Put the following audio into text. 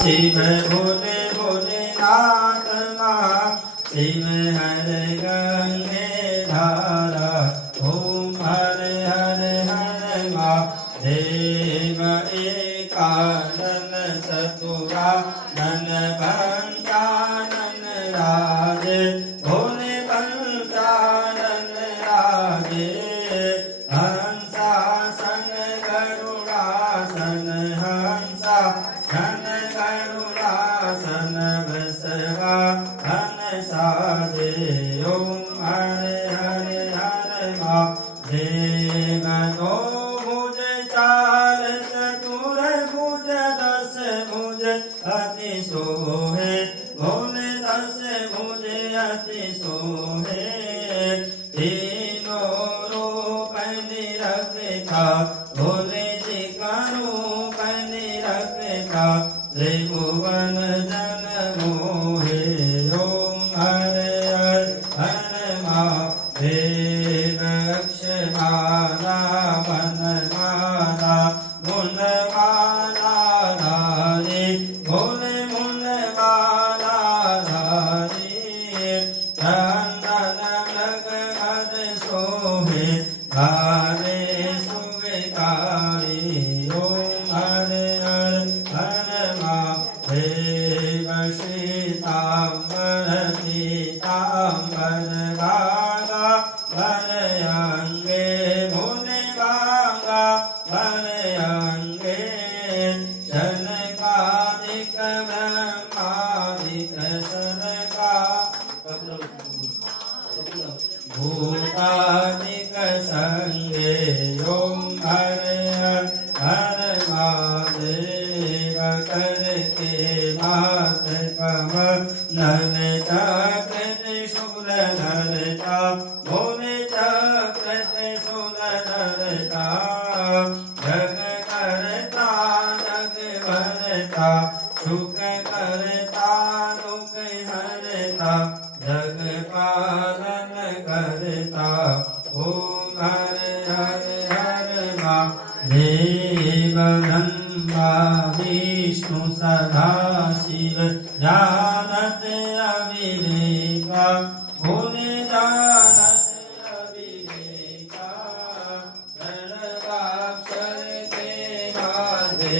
शिव भोले भोलेनाथ शिव हर गंगे धारा ओम हर हर हर महादेव एकानन चतुरानन पंचानन राजे भोले पंचानन राजे हंसासन गरुड़ासन हंसासन गरुड़ासन वसवा साजे ओम हरे हरे हरे महादेव नो भुज चार चतुर भुज दस भुज अति सोहे भोले दस भुज अति सोहे तीनों रूप निरखता भोले जी का रूप निरखता त्रिभुवन जन मोहे देव अक्षमाला वनमाला मुंडमाला धारी भोले मुंडमाला धारी चंदन मृग सोहे धारे सुविकारी ओम हरे हरे हरे महादेव श्रीतांबर पीतांबर अंगे भोले बांगा भले अंगे शनकादिक ब्रह्मादिक शनका भूतादिक संगे ओम हरे हर महादेव करके मात कमल नल चक्र त्रिशूल धरता भोले चक्र त्रिशूल धरता जग करता जग भरता सुख करता दुख हरता जग पालन करता ओम हरे हरे हरे महादेव ब्रह्मा विष्णु सदा शिव जानत अविवेका भोले जानत अविवेका प्रणवाक्षर के माधे